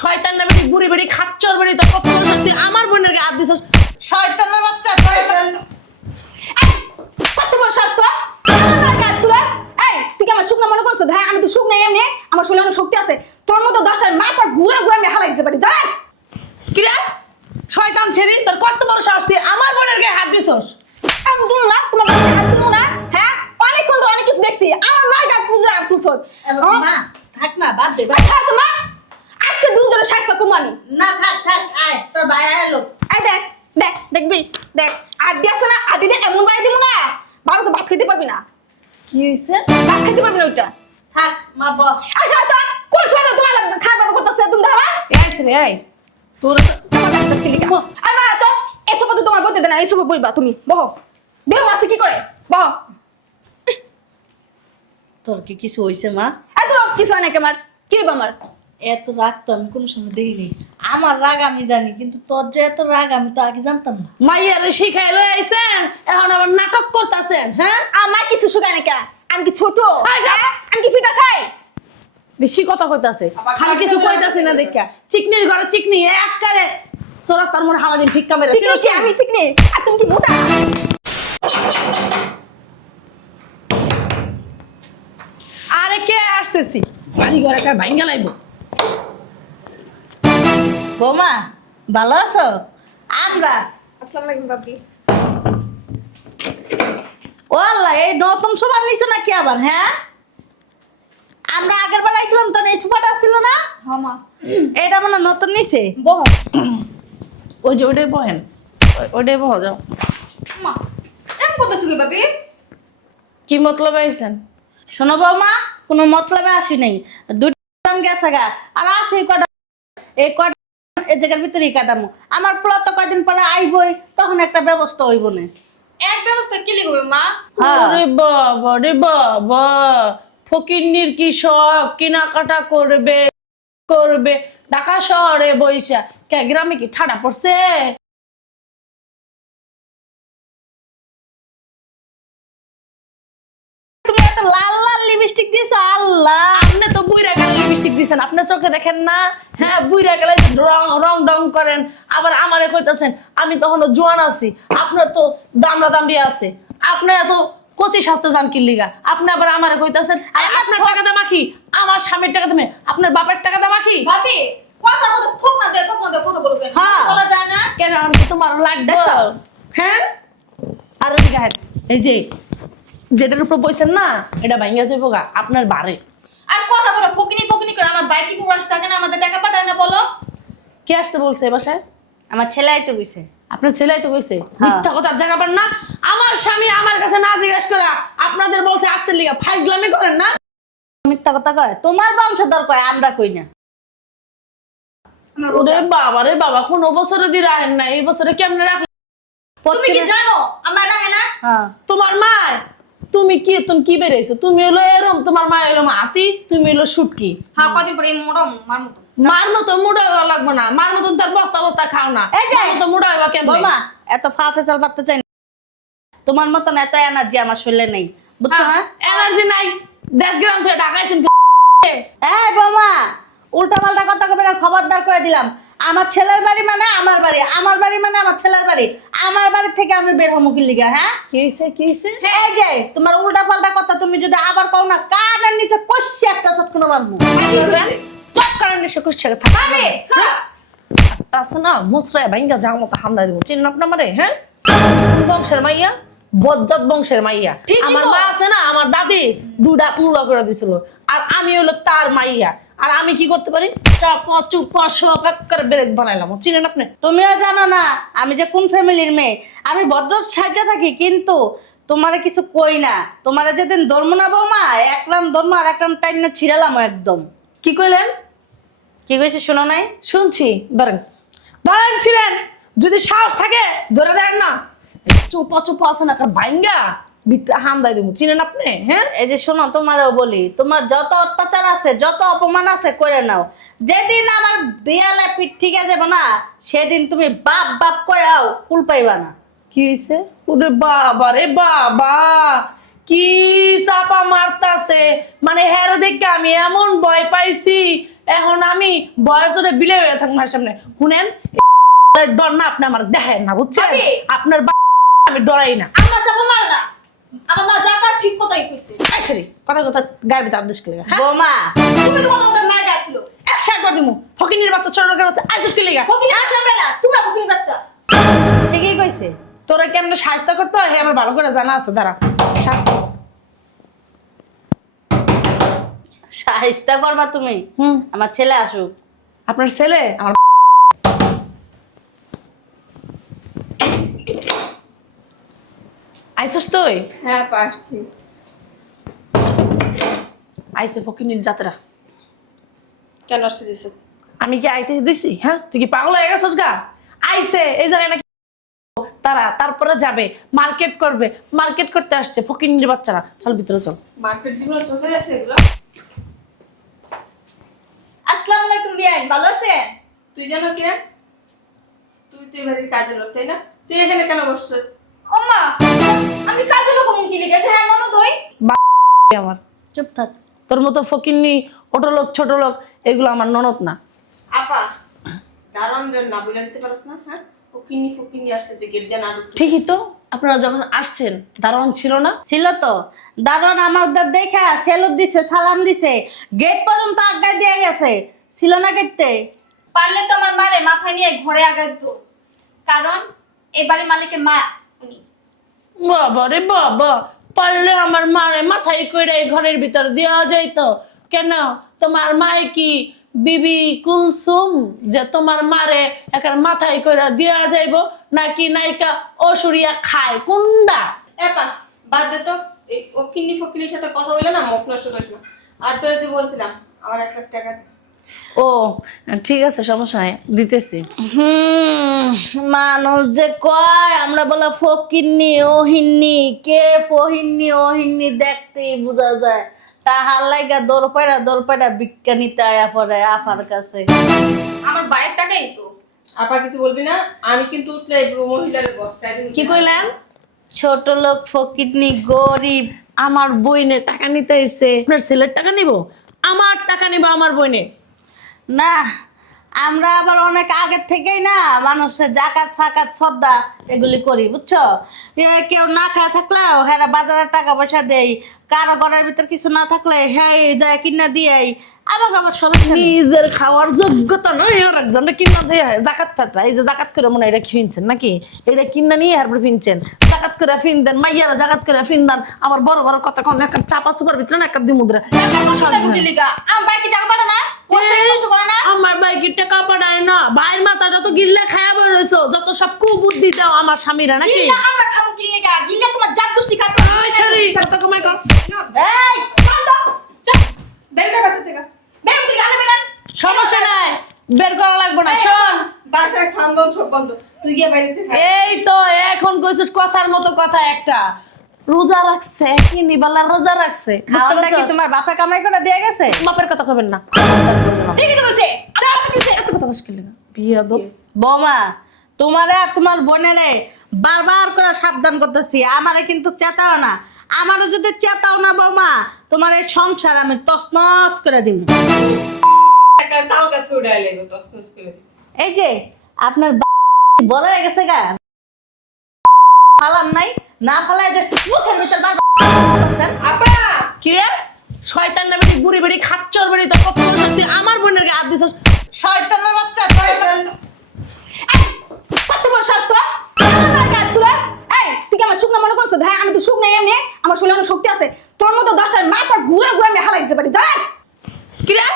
শয়তান না বেটি বুড়ি বেটি খাচ্চর বেটি তো কত বড় শক্তি আমার বোনের গায়ে হাত দিছস শয়তানের বাচ্চা এই কত বড় সাহস তো আমার গায়ে তুলাস এই তুই কি আমার শুকনা মনে করছিস হ্যাঁ আমি তো শুকনা এমনি আমার শরীরে অনেক শক্তি আছে তোর মতো 10টার মাথা ঘুরা ঘুরা আমি হালাই দিতে পারি জানিস কি রে শয়তান ছেড়ি তোর কত বড় সাহস তুই আমার বোনের গায়ে হাত দিছস আমি দিন না তোমার গায়ে হাত দিমু না হ্যাঁ অনেকক্ষণ তো অনেক কিছু দেখছি আমার মায়ের গায়ে পূজা আর তুলছস মা থাক না বাদ দে আচ্ছা তোমার আজকে দুজনের শাস্তি কম আমি না থাক থাক আয় তোর ভাই আলো এই দেখ দেখ দেখবি দেখ আড্ডি আছে না আড্ডি দিয়ে এমন বাড়ি দিব না বাড়ি তো ভাত খেতে পারবি না কি হইছে ভাত খেতে পারবি না ওইটা থাক মা বস আচ্ছা তো কোন সময় তোমার খাবার করতেছে তুমি দাঁড়া এই ছেলে এই তোর তোমার কাছে লিখা আর মা তো এসব তো তোমার বলতে দেনা এসব বইবা তুমি বহ দেহ মাসে কি করে বহ তোর কি কিছু হইছে মা এত কিছু হয় না আমার কি হইব আমার এত রাগ তো আমি কোনো সময় দেখিনি আমার রাগ আমি জানি কিন্তু তোর যে এত রাগ আমি তো আগে জানতাম না মাইয়ারে শিখাই লই আইছেন এখন আবার নাটক করতেছেন হ্যাঁ আমার কিছু শুকায় না কেন আমি কি ছোট আয় যা। আমি কি ফিটা খাই বেশি কথা কইতাছে খালি কিছু কইতাছি না দেখা চিকনির ঘরে চিকনি একবারে চোরাস্তার মনে হামাদিন ফিক্কা মেরে চিকনি কি আমি চিকনি আর তুমি কি মোটা আরে কে আসতেছি বাড়ি ঘরে কার ভাঙ্গা লাইবো বৌমা ভালো আছো আমরা আসসালামু আলাইকুম বাবি ও আল্লাহ এই নতুন সোফা নিছো নাকি আবার হ্যাঁ আমরা আগের বেলা আইছিলাম তো এই সোফাটা ছিল না হ্যাঁ মা এটা মানে নতুন নিছে বহ ওই যে ওটাই বহেন ওটাই বহ যাও মা এম করতেছ কি বাবি কি মতলব আইছেন শোনো বৌমা কোনো মতলবে আসি নাই দুটো গেছে গা আর আসি কটা এই কটা এই জায়গার ভিতরেই কাটামো আমার পোলা তো কয়দিন পরে আইবই তখন একটা ব্যবস্থা হইব না এক ব্যবস্থা কি লিখবে মা হ্যাঁ। আরে বাবা রে বাবা ফকিন্নির কি শখ কেনাকাটা করবে করবে ঢাকা শহরে বইসা কে গ্রামে কি ঠাডা পড়ছে তুমি এত লাল লাল লিপস্টিক দিছো আল্লাহ আপনি তো বুইরা গেলে লিপস্টিক দিছেন আপনার চোখে দেখেন না হ্যাঁ বুইরা গেলে যে রং রং ডং করেন আবার আমারে কইতাছেন আমি তখনও জোয়ান আছি আপনার তো দামড়া দামড়ি আছে আপনি এত কচি স্বাস্থ্য যান কি লিগা আপনি আবার আমারে কইতাছেন আর আপনার টাকা দামা কি আমার স্বামীর টাকা দামে আপনার বাপের টাকা দামা কি ভাবি কথা কথা থুক না দে কথা বলবেন হ্যাঁ। বলা যায় না কেন আমি কি তোমার লাগবে দেখছো? হ্যাঁ আর ওই গায়ে এই যে যেটার উপর বইছেন না এটা ভাঙ্গা যাবো গা আপনার বাড়ি আর কথা কথা ফকিনি করে আমার বাইকি পুরাশ থাকে না আমাদের টাকা পাঠায় না বলো কে আসতে বলছে এ বাসায় আমার ছেলে আইতে কইছে আপনার ছেলে তো কইছে হ্যাঁ। মিথ্যা কথার জায়গা পান না আমার স্বামী আমার কাছে না জিজ্ঞেস করা আপনাদের বলছে আসতে লিগা ফাইজলামি করেন না মিথ্যা কথা কয় তোমার বংশধর কয় আমরা কই না ওরে বাবা রে বাবা কোন বছরে দি রাখেন না এই বছরে কেমনে রাখলেন তুমি কি জানো আমার রাখে না হ্যাঁ তোমার মা তুমি কি বেরেছো তুমি হলো এরম তোমার মা হলো মাতি তুমি হলো শুটকি হ্যাঁ কদিন পরে মোড়ম মার মতো মার মতো মুড়া হওয়া লাগবে না মার মতন তার বস্তা বস্তা খাও না এই যে, মার মতো মুড়া হইবা কেমনে বৌমা এত ফা ফেসাল পাততে চাই না তোমার মতন এত এনার্জি আমার শরীরে নেই বুঝছো না এনার্জি নাই দেশ গ্রাম থেকে ঢাকাইছেন এই বৌমা উল্টা পাল্টা কথা কবে না খবরদার করে দিলাম আমার ছেলের বাড়ি মানে আমার বাড়ি আমার বাড়ি মানে আমার ছেলের বাড়ি আমার বাড়ি থেকে আমি বের হবো কি লিগা হ্যাঁ কি হইছে এই যে তোমার উল্টা পাল্টা কথা তুমি যদি আবার কও না কানের নিচে কষে একটা চটকুনো মারবো চট কারণে সে কুচ্ছে থাকবে আমি হ্যাঁ আছে না মুসরায় ভাঙ্গা যাও মতো হামলা দিব চিন আপনার মারে হ্যাঁ বংশের মাইয়া বজ্জাত বংশের মাইয়া ঠিকই আমার তো। মা আছে না আমার দাদি দুটা তুলা করে দিছিল আর আমি হলো তার মাইয়া আর আমি কি করতে পারি চুপ সব এক করে ব্রেক বানাইলাম চিনেন আপনি তুমিও জানো না আমি যে কোন ফ্যামিলির মেয়ে আমি ভদ্র সাহায্য থাকি কিন্তু তোমারে কিছু কই না তোমারে যেদিন ধর্ম না বৌমা একরাম ধর্ম আর একরাম টাইম না ছিড়ালাম একদম কি কইলেন কি কইছে শোনো নাই শুনছি ধরেন ছিলেন যদি সাহস থাকে ধরে দেন না চুপ আছে না কার ভাঙ্গা ভিতরে হামদাই দেবো চিনেন আপনি হ্যাঁ এই যে শোনো তোমারও বলি তোমার যত অত্যাচার আছে যত অপমান আছে করে নাও যেদিন আমার দেয়ালে পিঠ ঠিক আছে না সেদিন তুমি বাপ বাপ কয়াও কুল পাইবা না কি হইছে ওরে বাবা রে বাবা কি চাপা মারতাছে মানে হেরো দেখে আমি এমন ভয় পাইছি এখন আমি বয়স ধরে বিলে হয়ে থাকবো আমার সামনে শুনেন ডর না আপনি আমার দেখেন না বুঝছেন আরে! আপনার আমি ডরাই না আমার চাপা মার না আমার মা যা কার ঠিক কথাই কইছে আইসরি কথা কথা গায়ে ভিতরে আদেশ করে হ্যাঁ বৌমা তুমি তো কথা কথা মার ডাকছিল 100 বার দিমু ফকিনির বাচ্চা ছোট লোকের বাচ্চা আইসস কি লাগা ফকিনি হাত লাগবে না তোমরা ফকিনি বাচ্চা ঠিকই কইছে। তোরা কেমনে সাহায্য করতে হয় আমার ভালো করে জানা আছে দাঁড়া শাস্তি সাহিস্তা করবা তুমি? হুম আমার ছেলে আসুক। আপনার ছেলে আমার আইসস তুই হ্যাঁ পারছি আইসে ফকিনির যাত্রা কেন আসতে দিছো আমি কি আইতে দিছি হ্যাঁ তুই কি পাগল হয়ে গেছিস গা আইসে এই জায়গায় নাকি তারা তারপরে যাবে মার্কেট করবে মার্কেট করতে আসছে ফকিনির বাচ্চারা চল ভিতরে চল মার্কেট জীবনে চলে যাচ্ছে এগুলো আসসালামু আলাইকুম বিয়ান ভালো আছেন তুই জানো কি না তুই তো এবারে কাজে লোক তাই না তুই এখানে কেন বসছিস ওমা আমি কাজে লোক মুখি লিখেছে হ্যাঁ ননদ ওই আমার চুপ থাক। তোর মতো ফকিন্নি ছোট লোক ছোট লোক এগুলো আমার ননদ না আপা দারুণ রে না বলে দিতে পারছ না হ্যাঁ ও কিনি ফকিনি আসলে যে গেট দেন আর ঠিকই তো আপনারা যখন আসছেন দারোয়ান ছিল না ছিল তো দারুণ আমাদের দেখা সেলুট দিছে সালাম দিছে গেট পর্যন্ত আড্ডা দিয়ে গেছে ছিল না গেটতে? পারলে তো আমার মারে মাথায় নিয়ে ঘরে আগে তো কারণ এবারে মালিকের মা উনি বাবা রে বাবা পারলে আমার মারে মাথায় কইরা এই ঘরের ভিতর দেওয়া যাইতো কেন তোমার মায়ে কি বিবি কুলসুম যে তোমার মারে একার মাথায় কইরা দেওয়া যাইবো নাকি নাইকা অসুরিয়া খায় কুন্ডা আপা বাদ দে তো এই ও কিনি ফকিনির সাথে কথা বলে না মুখ নষ্ট করিস না আর তোরা যে বলছিলাম আমার একটা টাকা দে। ও ঠিক আছে সমস্যা নাই দিতেছি মানুষ যে কয় আমরা বলা ফকিন্নি ওহিন্নি কে ফহিন্নি ওহিন্নি দেখতেই বোঝা যায় তাহার লাইগা দৌড় পায়রা বিজ্ঞানীতে আয়া পড়ে আফার কাছে। আমার বাইরের টাকাই তো আপা কিছু বলবি না আমি কিন্তু উঠলে এই মহিলার বস তাই তুমি কি কইলেন ছোট লোক ফকিন্নি গরিব আমার বইনের টাকা নিতে এসে আপনার ছেলের টাকা নিব আমার টাকা নিব আমার বইনে না আমরা আবার অনেক আগের থেকেই না মানুষের জাকাত ফাকাত শ্রদ্ধা এগুলি করি বুঝছো কেউ না খায় থাকলেও হ্যাঁ বাজারের টাকা পয়সা দেই কারো ঘরের ভিতর কিছু না থাকলে হ্যাঁ যায় কিনা দিয়েই আমাকে আবার সমস্যা নেই। নিজের খাওয়ার যোগ্যতা নয় আর একজনে কিনা দিয়ে জাকাত ফেতরা এই যে জাকাত করে মনে হয় এটা কিনছেন নাকি এটা কিনা নিয়ে এরপরে কিনছেন জাকাত করে ফিন দেন মাইয়ারা জাকাত করে ফিন দেন আমার বড় বড় কথা কোন একটা চাপা চুপার ভিতরে না একটা দিমুদ্রা আমার বাইকে টাকা পাঠা না কষ্ট করে না আমার বাইকে টাকা পাঠায় না ভাইয়ের মাথাটা তো গিল্লে খায়া বই রয়েছো যত সব কুবুদ্ধি দাও আমার স্বামীরা নাকি গিল্লা আমরা খামু কি লেগা গিল্লা তোমার জাত গোষ্ঠী খাতে ওই ছাড়ি কত কমাই করছে এই বন্ধ চল বের কর বাসা থেকে বের উঠে গালে বেরান সমস্যা নাই বের করা লাগবে না শোন বাসায় খান্দন সব বন্ধ তুই গিয়ে বাইরেতে খা এই তো এখন কইছিস কথার মতো কথা একটা রোজা রাখছে কি নিবালা রোজা রাখছে বুঝতে খাওয়াটা কি পারছস? তোমার বাপা কামাই করে দিয়ে গেছে? বাপের কথা কবেন না ঠিকই তো কইছে এত কথা মুশকিল না বিয়া দো বৌমা তোমারে আর তোমার বোনেরে বারবার করে সাবধান করতেছি আমারে কিন্তু চেতাও না আমারও যদি চেতাও না বৌমা তোমার এই সংসার আমি তছনছ করে দিব। একটা তাল গাছে উড়াই লাগবে তসনস করে দিই এই যে আপনার বড় হয়ে গেছে গা ফালান নাই না ফালায় যে মুখের ভিতর বারবার আপা কি রে শয়তান না বেটি বুড়ি বেটি খাচ্চর বেটি তো কত বড় শক্তি আমার বোনের গায়ে হাত দিছস শয়তানের বাচ্চা কত বড় শ্বাস তো আমার গায়ে তুলাস এই তুই কি আমার শুকনা মনে করছিস হ্যাঁ আমি তো শুকনা এমনি আমার শরীরে অনেক শক্তি আছে তোর মতো 10টার মাথা ঘুরে ঘুরে আমি হালাই দিতে পারি জানিস কি রে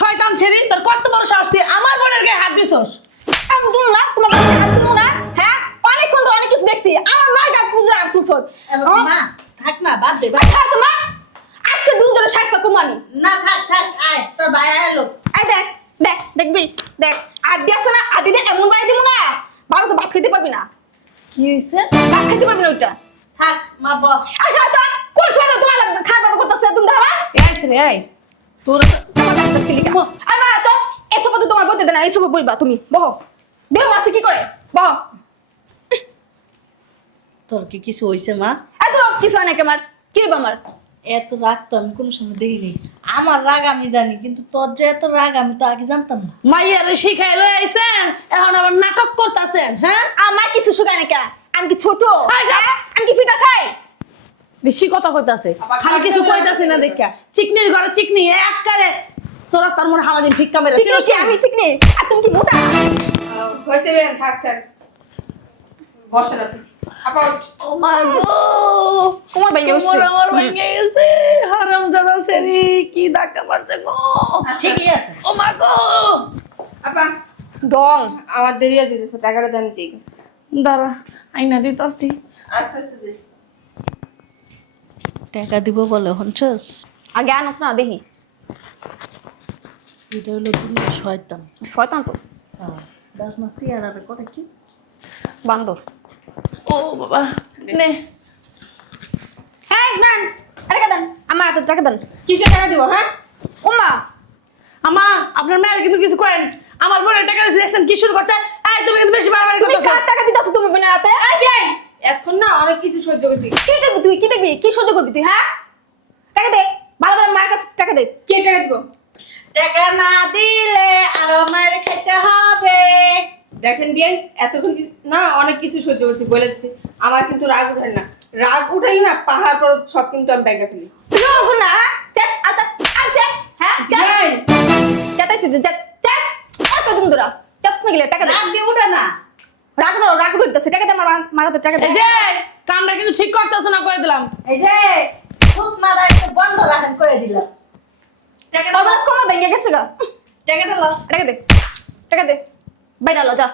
শয়তান ছেড়ি তোর কত বড় সাহস তুই আমার বোনের গায়ে হাত দিছস আমি দিন না তোমার গায়ে হাত দিমু না হ্যাঁ অনেকক্ষণ তো অনেক কিছু দেখছি আমার মা গায়ে পূজা আর তুলছ না থাক না বাদ দে বাদ। আচ্ছা তোমার আজকে দুজনের স্বাস্থ্য কমানি না থাক থাক আয় তোর ভাই আলো এই দেখ দেখ দেখবি দেখ আড্ডি আছে না আড্ডি দিয়ে এমন বাড়ি দিব না বারো তো ভাত খেতে পারবি না কি হইছে ভাত খেতে পারবি না ওইটা থাক মা বস আচ্ছা তো কোন সময় তোমার খাবার করতেছে তুমি দাঁড়া এই ছেলে এই তোর আর মা তো এসব তো তোমার বলতে দেয় না এসব বইবা তুমি বহ বেহ আছে কি করে বহ তোর কি কিছু হইছে মা? এত কিছু হয় না আমার কি হইব আমার এত রাগ তো আমি কোনো সময় দেখিনি। আমার রাগ আমি জানি, কিন্তু তোর যে এত রাগ আমি তো আগে জানতাম না। মাইয়ারে শিখাই লই আইছেন, এখন আবার নাটক করতেছেন। হ্যাঁ, আমার কিছু শুকায় না কেন? আমি কি ছোট? এই যা। হ্যাঁ? আমি কি ফিটা খাই? বেশি কথা কইতাছে, আবার খালি কিছু কইতাছি না দেখা। চিকনির ঘরে চিকনি একবারে চোরাস্তার মনে হালাদিন ফিক্কা মেরে চিকনি কি? আমি চিকনি আর তুমি কি মোটা? হয়েছে বেন, থাক থাক, বসেন আপনি। আপা উঠ। ও মা গো, তোমার ভাইয়া কোমর আমার ভেঙে গেছে। হারামজাদা সেরি কি ধাক্কা মারছে গো। ঠিকই আছে। ও মা গো, আপা ডং। আমার দেরি আছে, যেতেছে, টাকাটা দেন চাই। দাঁড়া আইনা দিতাছি। আস্তে আস্তে দিস। টাকা দিব বলে হনছস? আগে আনুক না দেখি। এটা হলো তুমি শয়তান। শয়তান তো, দাস না সিয়ার আর করে কি? বান্দর। ও বাবা, নে হ্যাঁ দেন, টাকা দেন, আমার হাতে টাকা দেন। কিসের টাকা দিব? হ্যাঁ, ওমা আমা, আপনার মেয়ের কিন্তু কিছু করেন। আমার বোনের টাকা দিয়েছে, দেখছেন কি শুরু করছে। এই তুমি কিন্তু বেশি বাড়াবাড়ি তুমি করতেছো। কার টাকা দিতাছ তুমি বোনের হাতে? এই বেই, এখন না অনেক কিছু সহ্য করছি। কি দেখবি তুই? কি দেখবি? কি সহ্য করবি তুই? হ্যাঁ, টাকা দে, ভালো ভালো মায়ের কাছে টাকা দে। কে টাকা দিব? টাকা না দিলে আরো মায়ের খেতে হবে। দেখেন বিয়াই, এতক্ষণ না অনেক কিছু সহ্য করছি, বলে দিচ্ছি। আমার কিন্তু রাগ উঠে না, রাগ উঠাই না পাহাড় পর্বত সব কিন্তু আমি ব্যাগে ফেলি। রঙ না চেক আচ্ছা আচ্ছা হ্যাঁ বিয়াই, চেতাইছি তুই চেক চেক আর কতদিন ধরে চাপস না গেলে টাকা দে। রাগ দিয়ে উঠে না। রাগ উঠতেছে, টাকা দে, আমার মারাতে টাকা দে। এই যে কামটা কিন্তু ঠিক করতেছ না, কয়ে দিলাম। এই যে খুব মারা একটু বন্ধ রাখেন কয়ে দিলাম। টাকাটা ওগুলো কমা ভেঙে গেছে গা। টাকাটা লো। টাকা দে, টাকা দে, বাইরে লো যা।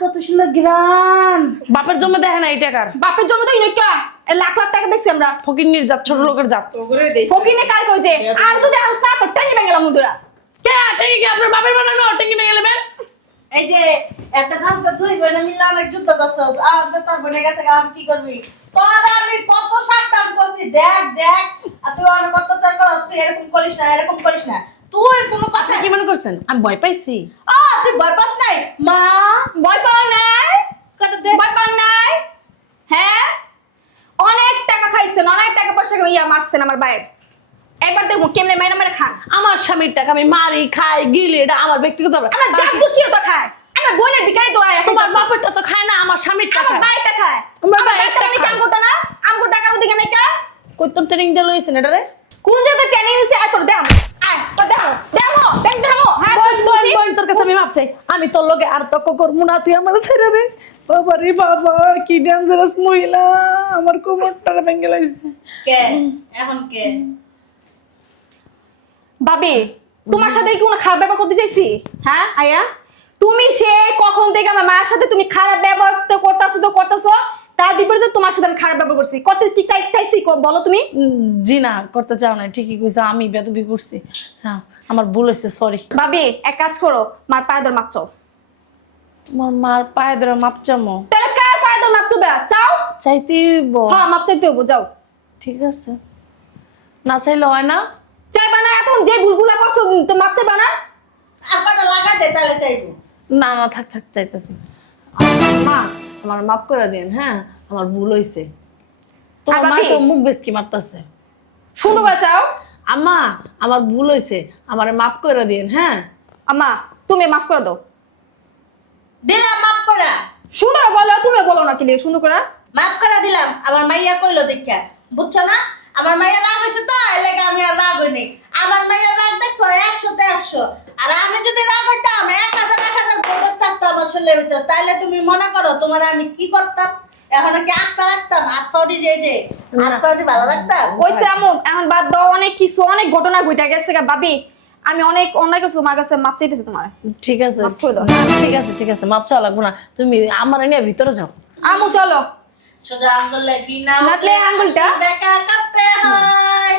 কত সুন্দর গ্রান। বাপের জন্য দেখে না এই টাকার। বাপের জন্য তো ইনকা লাখ লাখ টাকা দেখছি আমরা। ফকিন্নির জাত, ছোট লোকের জাত। তো করে দেই। ফকিনে কাল কইছে আর যদি আর না তো টাইম ভেঙে গেলাম মুদুরা। কে টেঙ্গি কি আপনার বাপের বানানো? টেঙ্গি ভেঙে নেবেন? এই যে এতক্ষণ তো দুই বোনে মিলে অনেক যুদ্ধ করছস। আর তো তোর বোনে গেছে আমি কি করবি? তোর আমি কত সাবধান করছি, দেখ দেখ। আর তুই অনেক অত্যাচার করস, তুই এরকম করিস না, এরকম করিস না। তুই কোনো কথা আপনি কি মনে করছেন আমি ভয় পাইছি? তুই ভয় পাস নাই? মা ভয় পাও নাই? কথা দে। ভয় পাও নাই? হ্যাঁ, অনেক টাকা খাইছেন, অনেক টাকা পয়সা ইয়া মারছেন আমার বাইরে। একবার দেখো কেমনে মাইনা মাইনা খান। আমার স্বামীর টাকা আমি মারি, খাই, গিলি, এটা আমার ব্যক্তিগত ব্যাপার। আমার জাত গোষ্ঠীও তো খায়, আমার বোনের বিকারি তো আয়। তোমার বাপেরটা তো খায় না, আমার স্বামীর টাকা। আমার বাইটা খায়, আমার আমার বাইটা বাইটা মানে খায়। কাম করতো না, আমগো টাকার ওদিকে নাই কা। কইতম ট্রেনিং দিয়ে লইছেন এটা রে। কোন জায়গায় ট্রেনিং নিছে আয় তোর দেম। আয় তোর দেম, দেমো, ব্যাংক দেমো। হ্যাঁ বোন বোন বোন, তোর কাছে আমি মাপ চাই। আমি তোর লগে আর তর্ক করবো না, তুই আমার ছেড়ে দে। বাবা রে বাবা, কি ডেঞ্জারাস মহিলা, আমার কোমরটা ভেঙে লাইছে। কে এখন কে? ভাবি তোমার সাথে কি কোনো খারাপ ব্যবহার করতে চাইছি? হ্যাঁ আয়া, তুমি সে কখন থেকে আমার মায়ের সাথে তুমি খারাপ ব্যবহার তো করতেছো, তার বিপরীতে তোমার সাথে আমি খারাপ ব্যবহার করছি। করতে কি চাইছি বলো তুমি? জি না, করতে চাও না, ঠিকই কইছো, আমি বেদবি করছি। হ্যাঁ, আমার ভুল হয়েছে, সরি। ভাবি এক কাজ করো, মার পায়ে ধরে মাপ চাও। তোমার মার পায়ে ধরে মাপ চামো? তাহলে কার পায়ে ধরে মাপ চাবে? চাও। চাইতেইব? হ্যাঁ মাপ চাইতে হবো, যাও। ঠিক আছে, না চাইলে হয় না? চাইবা না? এখন যে ভুলগুলা করছো তো মাপ চাইবা না? আর কটা লাগা দে তাহলে চাইবো। না না, থাক থাক, চাইতেছি। মা, আমার মাফ করে দিন। হ্যাঁ, আমার ভুল হয়েছে। তোমার আর মা বাকি? তো মুখ বেশকি মারতেছে। সুন্দর করে চাও। আম্মা, আমার ভুল হয়েছে, আমার মাফ করে দিন। হ্যাঁ, আম্মা তুমি মাফ করে দাও। দিলাম মাফ করা। সুন্দর বলো, তুমি বলো না কি সুন্দর করে। মাফ করে দিলাম। আমার মাইয়া কইলো দেখা, বুঝছো না? আমার মাইয়া রাগ হয়েছে তো এর লাগে আমি আর রাগ হই নাই। আমার মাইয়া রাগ দেখছো 100 তে 100। আর আমি যদি রাগ হইতাম 1000 ভোল্টেজ থাকতো আমার শরীরের ভিতর, তাইলে তুমি মনে করো তোমার আমি কি করতাম? এখন কি আস্থা রাখতাম? হাত পাউডি যে হাত পাউডি ভালো রাখতাম? ওইসে আমু এখন বাদ দাও, অনেক কিছু অনেক ঘটনা ঘটে গেছে গা ভাবি। আমি অনেক অন্যায় কিছু তোমার কাছে মাপ চাইতেছি তোমার। ঠিক আছে, মাফ করে দাও। ঠিক আছে, ঠিক আছে, মাপ চাওয়া লাগবো না। তুমি আমার নিয়ে ভিতরে যাও। আমু চলো। সোজা আঙ্গুল লাগি না নাটলে আঙ্গুলটা? বেকা করতে হয়।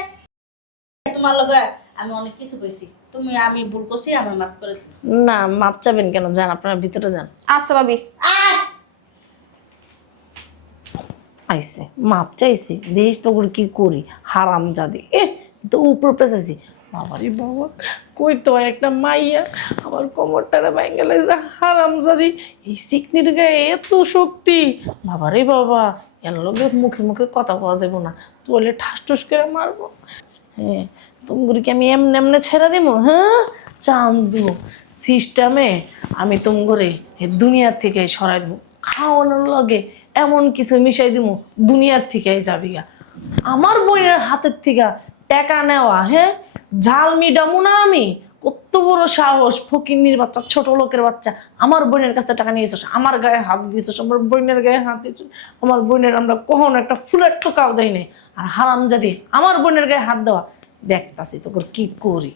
তোমার লগে আমি অনেক কিছু কইছি, আমি ভুল করছি, আমার মাফ করে দিও। না, মাপ চাবেন কেন? যান, আপনারা ভিতরে যান। আচ্ছা ভাবি। আয় আইসে মাপ চাইছি, দেশ তো করে কি করি, হারাম জাদি। তো উপর পেঁচাইছি। বাবারে বাবা, কই তো একটা মাইয়া আমার কোমরটারে ভেঙে লাইছে, হারাম জাদি। এই চিকনির গায়ে এত শক্তি, বাবারে বাবা, এর লগে মুখে মুখে কথা কওয়া যাবো না। তোলে ঠাস ঠুস করে মারবো। হ্যাঁ, তুমগুরিকে আমি এমনি এমনি ছেড়ে দিব? হ্যাঁ, চান্দু সিস্টেমে আমি তুমগুরে এই দুনিয়ার থেকে সরাই দেবো। খাওয়ানোর লগে এমন কিছু মিশাই দিব দুনিয়ার থেকে যাবি গা। আমার বোনের হাতের থেকে টাকা নেওয়া, হ্যাঁ, ঝাল মিডামু না আমি? কত বড় সাহস, ফকিন্নির বাচ্চা, ছোট লোকের বাচ্চা, আমার বোনের কাছে টাকা নিয়েছিস, আমার গায়ে হাত দিয়েছিস, আমার বোনের গায়ে হাত দিয়েছিস। আমার বোনের আমরা কখনো একটা ফুলের টোকাও দেয় নাই। আর হারামজাদি আমার বোনের গায়ে হাত দেওয়া, দেখতাছি তোকে কি করি।